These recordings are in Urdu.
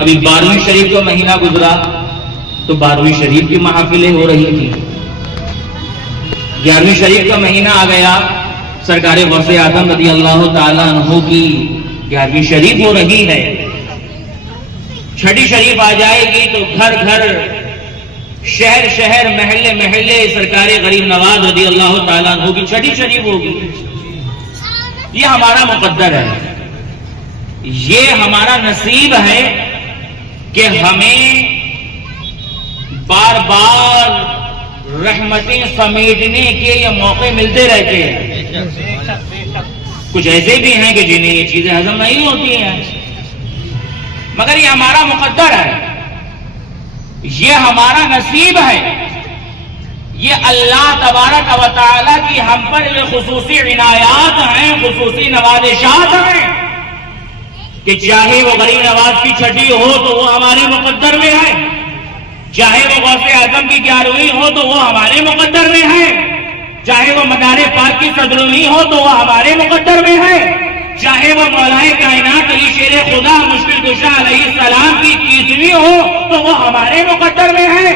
ابھی 12ویں شریف کا مہینہ گزرا تو 12ویں شریف کی محافلیں ہو رہی تھی. 11ویں شریف کا مہینہ آ گیا، سرکار غوث اعظم رضی اللہ تعالیٰ عنہ کی 11ویں شریف ہو رہی ہے. چھٹی شریف آ جائے گی تو گھر گھر، شہر شہر، محلے محلے سرکار غریب نواز رضی اللہ تعالیٰ عنہ کی چھٹی شریف ہوگی. یہ ہمارا مقدر ہے، یہ ہمارا نصیب ہے کہ ہمیں بار بار رحمتیں سمیٹنے کے یہ موقع ملتے رہتے ہیں. کچھ ایسے بھی ہیں کہ جنہیں یہ چیزیں ہضم نہیں ہوتی ہیں، مگر یہ ہمارا مقدر ہے، یہ ہمارا نصیب ہے. یہ اللہ تبارک و تعالیٰ کی ہم پر یہ خصوصی عنایات ہیں، خصوصی نوازشات ہیں کہ چاہے وہ غریب نواز کی چھٹی ہو تو وہ ہمارے مقدر میں ہے، چاہے وہ غوث اعظم کی 11ویں ہو تو وہ ہمارے مقدر میں ہے، چاہے وہ مدار پاک کی 17ویں ہو تو وہ ہمارے مقدر میں ہے، چاہے وہ مولا کائنات علی شیر خدا مشکل کشا علیہ السلام کی 30ویں ہو تو وہ ہمارے مقدر میں ہے،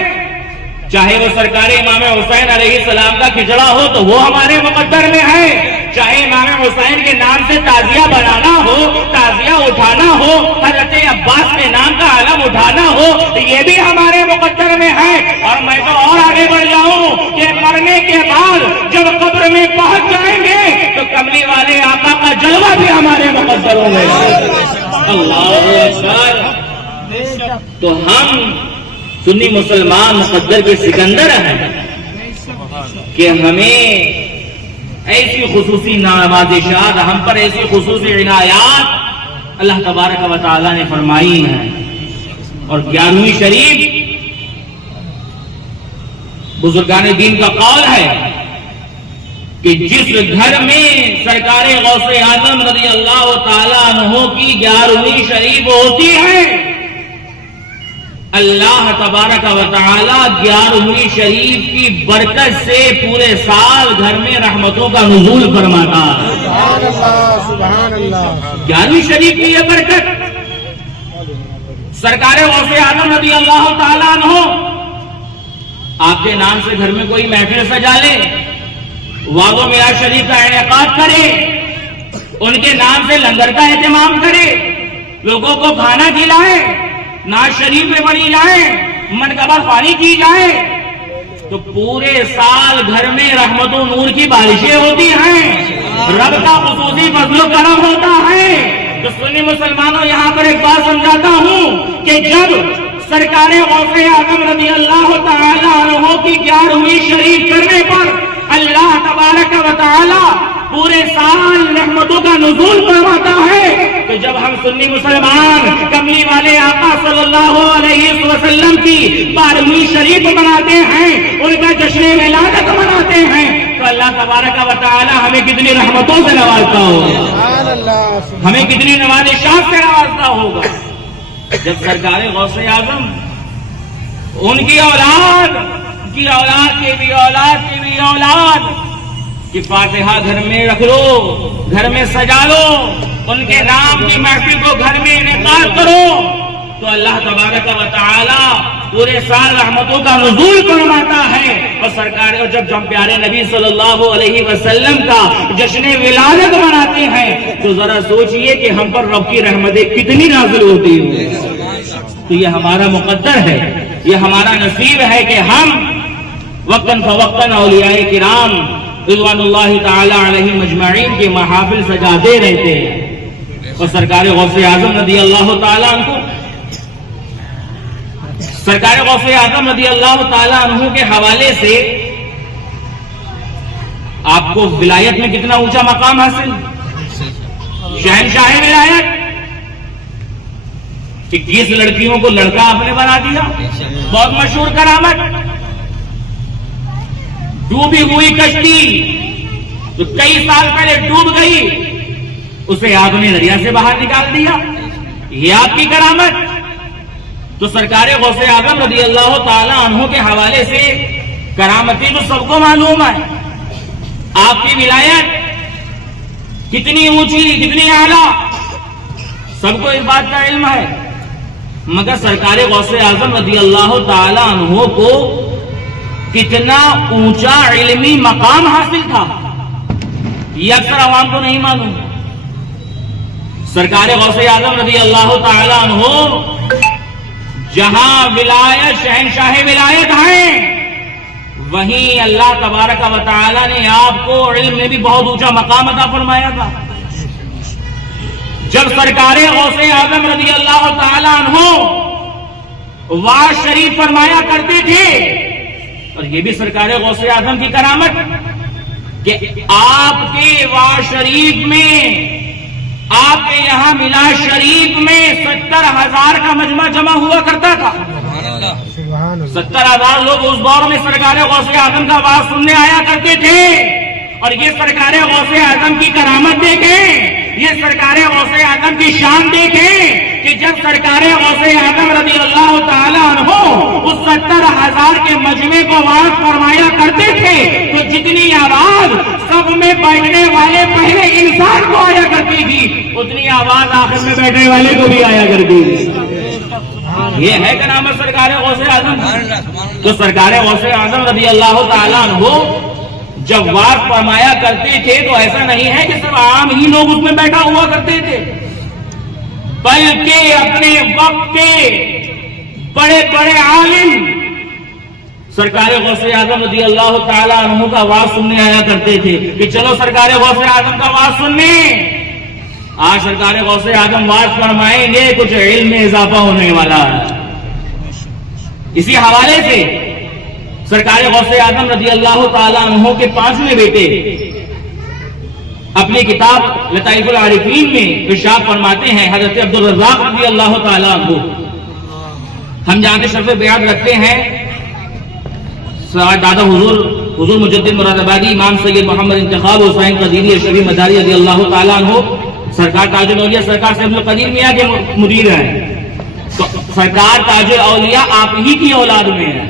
چاہے وہ سرکار امام حسین علیہ السلام کا کھچڑا ہو تو وہ ہمارے مقدر میں ہے، چاہے امام حسین کے نام سے تعزیہ بنانا ہو، تعزیہ اٹھانا ہو، حضرت عباس کے نام کا علم اٹھانا ہو، یہ بھی ہمارے مقدر میں ہے. اور میں تو اور آگے بڑھ جاؤں کہ مرنے کے بعد جب قبر میں پہنچ جائیں گے تو کملی والے آقا کا جلوہ بھی ہمارے مقدروں میں ہے. اللہ اکبر. تو ہم سنی مسلمان مقدر کے سکندر ہیں کہ ہمیں ایسی خصوصی نوازشات، ہم پر ایسی خصوصی عنایات اللہ تبارک و تعالیٰ نے فرمائی ہیں. اور 11ویں شریف بزرگان دین کا قول ہے کہ جس گھر میں سرکار غوث اعظم رضی اللہ تعالیٰ عنہ کی 11ویں شریف ہوتی ہے، اللہ تبارک و تعالیٰ 11ویں شریف کی برکت سے پورے سال گھر میں رحمتوں کا نزول فرماتا ہے. سبحان اللہ، سبحان اللہ. 11ویں شریف کی یہ برکت، سرکار غوث اعظم رضی اللہ تعالیٰ عنہ آپ کے نام سے گھر میں کوئی محفل سجا لے، واز و میراث شریف کا انعقاد کرے، ان کے نام سے لنگر کا اہتمام کرے، لوگوں کو کھانا کھلائے، ناز شریف میں پڑھی جائے، منقبت خوانی کی جائے، تو پورے سال گھر میں رحمت و نور کی بارشیں ہوتی ہیں، رب کا خصوصی فضل و کرم ہوتا ہے. تو سنی مسلمانوں، یہاں پر ایک بات سمجھاتا ہوں کہ جب سرکار غوث اعظم رضی اللہ تعالی عنہ کی 11ویں شریف کرنے پر اللہ تبارک و تعالی پورے سال رحمتوں کا نزول فرماتا ہے، تو جب ہم سنی مسلمان کملی والے آقا صلی اللہ علیہ وسلم کی 12ویں شریف مناتے ہیں، ان کا جشن ولادت مناتے ہیں، تو اللہ تبارک و تعالی ہمیں کتنی رحمتوں سے نوازتا ہوگا، ہمیں کتنی نوازشات سے نوازتا ہوگا. جب سرکار غوث اعظم، ان کی اولاد کی اولاد کی بھی اولاد کی بھی اولاد کہ فاتحہ گھر میں رکھ لو، گھر میں سجا لو، ان کے نام کی محفل کو گھر میں انعقاد کرو، تو اللہ تبارک و تعالی پورے سال رحمتوں کا نزول فرماتا ہے. اور سرکار جب ہم پیارے نبی صلی اللہ علیہ وسلم کا جشن ولادت مناتے ہیں تو ذرا سوچئے کہ ہم پر رب کی رحمتیں کتنی نازل ہوتی ہیں. تو یہ ہمارا مقدر ہے، یہ ہمارا نصیب ہے کہ ہم وقتاً فوقتاً اولیاء کرام رضوان اللہ تعالی علیہ مجمعین کے محافل سجاتے رہتے ہیں. اور سرکار غوث اعظم رضی اللہ تعالیٰ عنہ، سرکار غوث اعظم رضی اللہ تعالیٰ عنہ کے حوالے سے آپ کو ولایت میں کتنا اونچا مقام حاصل، شہنشاہ ولایت. 21 لڑکیوں کو لڑکا آپ نے بنا دیا، بہت مشہور کرامت. ڈوبی ہوئی کشتی جو کئی سال پہلے ڈوب گئی، اسے آپ نے دریا سے باہر نکال دیا، یہ آپ کی کرامت. تو سرکار غوث اعظم رضی اللہ تعالی عنہ کے حوالے سے کرامتی تو سب کو معلوم ہے. آپ کی ولایت کتنی اونچی، کتنی اعلیٰ، سب کو اس بات کا علم ہے. مگر سرکار غوث اعظم رضی اللہ تعالی عنہ کو کتنا اونچا علمی مقام حاصل تھا یہ اکثر عوام کو نہیں معلوم. سرکار غوث اعظم رضی اللہ تعالی عنہ جہاں ولایت شہنشاہ ولایت ہیں وہیں اللہ تبارک و تعالی نے آپ کو علم میں بھی بہت اونچا مقام عطا فرمایا تھا. جب سرکار غوث اعظم رضی اللہ تعالی عنہ وعظ شریف فرمایا کرتے تھے, اور یہ بھی سرکار غوث اعظم کی کرامت کہ آپ کے وعظ شریف میں, آپ کے یہاں میلاد شریف میں 70,000 کا مجمع جمع ہوا کرتا تھا. 70,000 لوگ اس دور میں سرکار غوث اعظم کا وعظ سننے آیا کرتے تھے. اور یہ سرکار غوث اعظم کی کرامت دیکھیں, یہ سرکار غوث اعظم کی شان دیکھیں کہ جب سرکار غوث اعظم رضی اللہ تعالی عنہ اس 70,000 کے مجمع کو وعظ فرمایا کرتے تھے تو جتنی آواز سب میں بیٹھنے والے پہلے انسان کو آیا کرتی تھی اتنی آواز آخر میں بیٹھنے والے کو بھی آیا کرتی تھی. یہ ہے کرامت سرکار غوث اعظم. تو سرکار غوث اعظم رضی اللہ تعالی عنہ جب وعظ فرمایا کرتے تھے تو ایسا نہیں ہے کہ صرف عام ہی لوگ اس میں بیٹھا ہوا کرتے تھے, بلکہ اپنے وقت کے بڑے بڑے عالم سرکار غوث اعظم رضی اللہ تعالی عنہ کا وعظ سننے آیا کرتے تھے کہ چلو سرکار غوث اعظم کا وعظ سننے. آج سرکار غوث اعظم وعظ فرمائیں گے, کچھ علم میں اضافہ ہونے والا ہے. اسی حوالے سے سرکار غوث اعظم رضی اللہ تعالی عنہ کے 5ویں بیٹے اپنی کتاب لطائف العارفین میں ارشاد فرماتے ہیں حضرت عبد الرزاق رضی اللہ تعالی عنہ. ہم جہاں کے شرف بیعت رکھتے ہیں دادا حضور مجدد مراد آبادی امام سید محمد انتخاب حسین قدیری اشرفی مداری رضی اللہ تعالی عنہ سرکار تاج الاولیاء سرکار سے القدیر میاں کے مدیر ہیں. تو سرکار تاج الاولیاء آپ ہی کی اولاد میں ہے.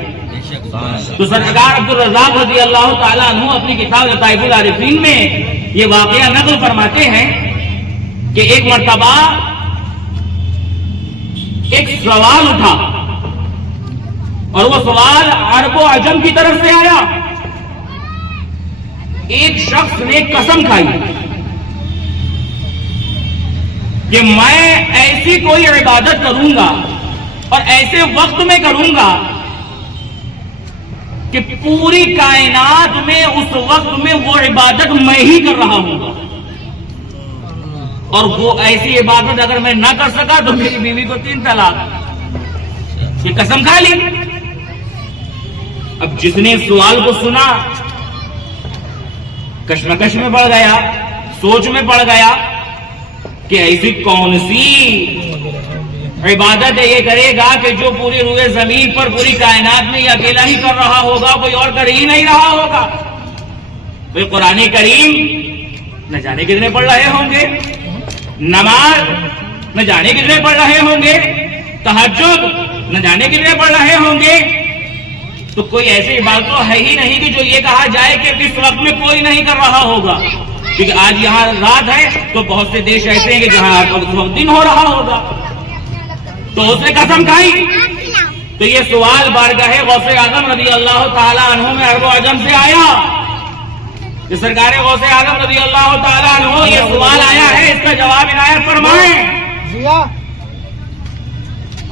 تو سرکار عبد الرزاق رضی اللہ تعالیٰ عنہ اپنی کتاب لطائف العارفین میں یہ واقعہ نقل فرماتے ہیں کہ ایک مرتبہ ایک سوال اٹھا اور وہ سوال عرب و عجم کی طرف سے آیا. ایک شخص نے قسم کھائی کہ میں ایسی کوئی عبادت کروں گا اور ایسے وقت میں کروں گا کہ پوری کائنات میں اس وقت میں وہ عبادت میں ہی کر رہا ہوں گا, اور وہ ایسی عبادت اگر میں نہ کر سکا تو میری بیوی کو 3 طلاق. یہ قسم کھا لی. اب جس نے سوال کو سنا کشمکش میں پڑ گیا, سوچ میں پڑ گیا کہ ایسی کون سی عبادت ہے یہ کرے گا کہ جو پوری روئے زمین پر پوری کائنات میں یہ اکیلا ہی کر رہا ہوگا, کوئی اور کر ہی نہیں رہا ہوگا. کوئی قرآن کریم نہ جانے کتنے پڑھ رہے ہوں گے, نماز نہ جانے کتنے پڑھ رہے ہوں گے, تہجد نہ جانے کتنے پڑھ رہے ہوں گے. تو کوئی ایسی عبادت تو ہے ہی نہیں کہ جو یہ کہا جائے کہ اس وقت میں کوئی نہیں کر رہا ہوگا. کیونکہ آج یہاں رات ہے تو بہت سے دیش ایسے ہیں کہ جہاں دن ہو رہا ہوگا. تو اس نے قسم کھائی. تو یہ سوال بارگاہ غوث اعظم رضی اللہ تعالی عنہ میں عرب و عجم سے آیا کہ سرکار غوث اعظم رضی اللہ تعالی عنہ یہ سوال آیا ہے, اس کا جواب عنایت فرمائیں.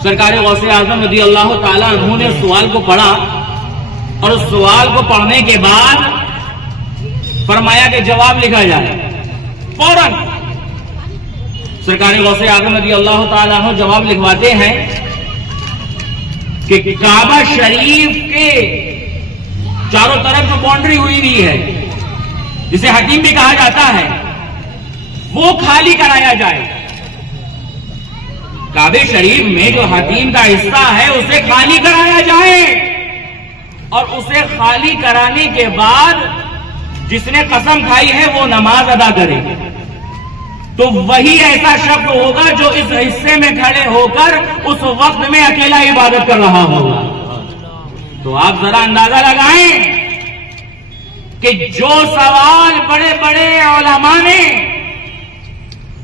سرکار غوث اعظم رضی اللہ تعالی عنہ نے سوال کو پڑھا اور اس سوال کو پڑھنے کے بعد فرمایا کہ جواب لکھا جائے. فوراً سرکار غوث اعظم رضی اللہ تعالیٰ عنہ جواب لکھواتے ہیں کہ کعبہ شریف کے چاروں طرف جو باؤنڈری ہوئی ہوئی ہے جسے حتیم بھی کہا جاتا ہے وہ خالی کرایا جائے. کعبہ شریف میں جو حتیم کا حصہ ہے اسے خالی کرایا جائے, اور اسے خالی کرانے کے بعد جس نے قسم کھائی ہے وہ نماز ادا کرے. تو وہی ایسا شخص ہوگا جو اس حصے میں کھڑے ہو کر اس وقت میں اکیلا عبادت کر رہا ہوگا. تو آپ ذرا اندازہ لگائیں کہ جو سوال بڑے بڑے علماء نے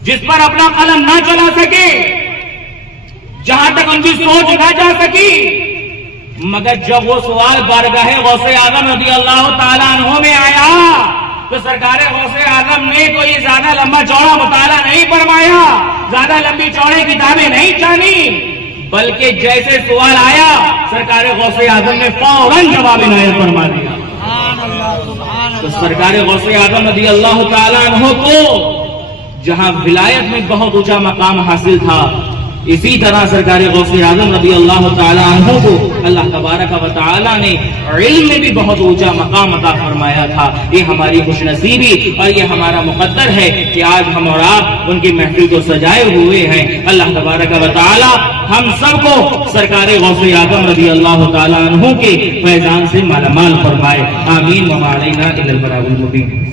جس پر اپنا قلم نہ چلا سکے, جہاں تک ان کی سوچ نہ جا سکی، مگر جب وہ سوال بارگاہ غوث اعظم رضی اللہ تعالیٰ عنہ میں آیا تو سرکار غوث اعظم نے کوئی زیادہ لمبا چوڑا مطالعہ نہیں فرمایا، زیادہ لمبی چوڑی کتابیں نہیں چھانی، بلکہ جیسے سوال آیا سرکار غوث اعظم نے فوراً جواب عنایت فرما دیا۔ تو سرکار غوث اعظم رضی اللہ تعالیٰ عنہ کو جہاں ولایت میں بہت اونچا مقام حاصل تھا، اسی طرح سرکار غوث اعظم رضی اللہ تعالیٰ عنہ کو اللہ تبارک و تعالیٰ نے علم میں بھی بہت اونچا مقام عطا فرمایا تھا۔ یہ ہماری خوش نصیبی اور یہ ہمارا مقدر ہے کہ آج ہم اور آپ ان کی محفل کو سجائے ہوئے ہیں۔ اللہ تبارک و تعالیٰ ہم سب کو سرکار غوث اعظم رضی اللہ تعالیٰ عنہ کے فیضان سے مالا مال فرمائے، آمین۔ وما علینا الا البلاغ المبین۔